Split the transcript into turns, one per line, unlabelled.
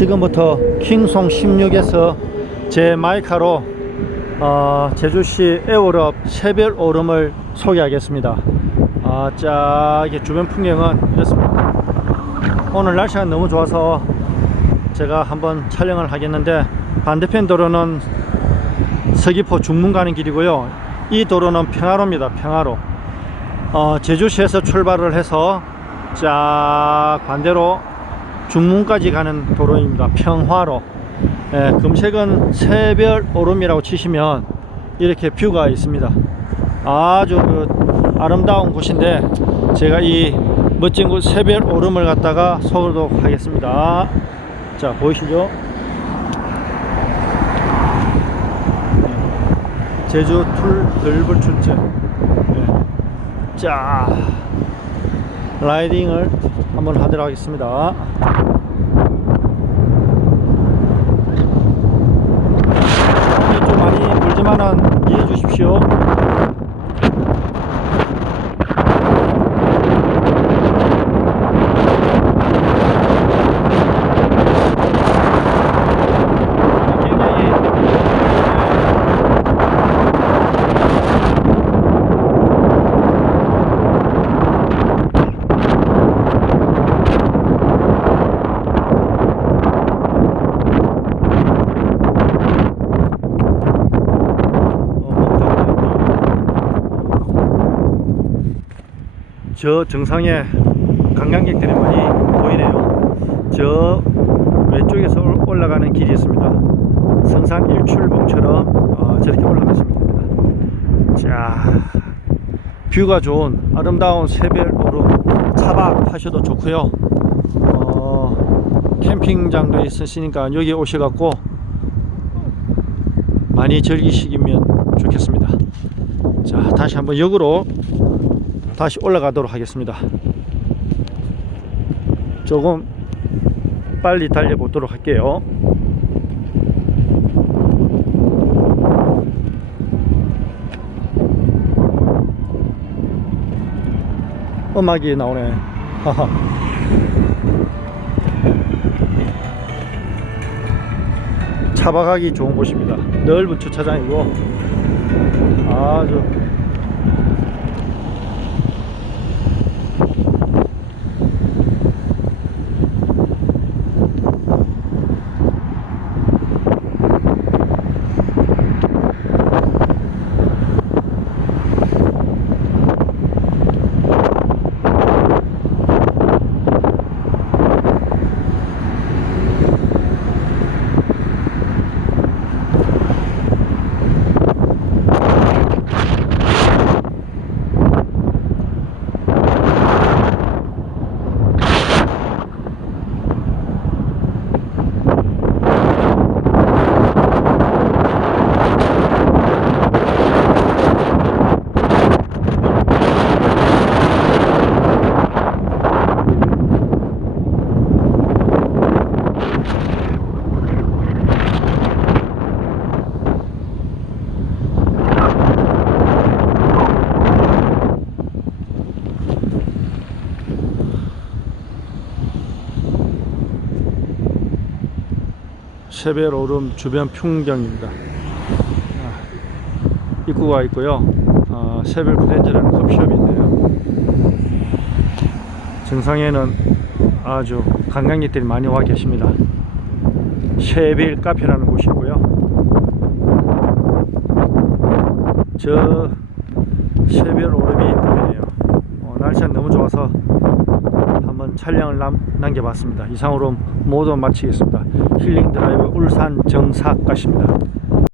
지금부터 킹송 16에서 제 마이카로 어, 제주시 에어럽 새별 오름을 소개하겠습니다. 아, 자, 이게 주변 풍경은 이렇습니다. 오늘 날씨가 너무 좋아서 제가 한번 촬영을 하겠는데 반대편 도로는 서귀포 중문 가는 길이고요. 이 도로는 평화로입니다. 평화로. 어, 제주시에서 출발을 해서 자 반대로 중문까지 가는 도로입니다. 평화로. 예, 금색은 새별 오름이라고 치시면 이렇게 뷰가 있습니다. 아주 그 아름다운 곳인데 제가 이 멋진 곳 새별 오름을 갖다가 서도록 하겠습니다. 자 보이시죠? 예, 제주 툴 들불 출제. 예. 자 라이딩을 한번 하도록 하겠습니다. 좀 많이 불지만은 이해해 주십시오. 굉장히 저 정상에 관광객들이 많이 보이네요. 저 왼쪽에서 올- 올라가는 길이 있습니다. 성산 일출봉처럼 어, 저렇게 올라가시면 됩니다. 자, 뷰가 좋은 아름다운 새별 오름 차박하셔도 좋고요. 어, 캠핑장도 있으시니까 여기 오셔갖고 많이 즐기시면 좋겠습니다. 자, 다시 한번 역으로 다시 올라가도록 하겠습니다. 조금 빨리 달려보도록 할게요. 음악이 나오네. 하하. 차박하기 좋은 곳입니다. 넓은 주차장이고 아주 새별 오름 주변 풍경입니다. 아, 입구가 있고요. 아, 새별 프렌즈라는 커피숍이 있네요. 정상에는 아주 관광객들이 많이 와 계십니다. 새별 카페라는 곳이고요. 저 새별 오름이 보이네요. 어, 날씨가 너무 좋아서 촬영을 남, 남겨봤습니다. 이상으로 모두 마치겠습니다. 힐링 드라이브 울산 정사가십니다.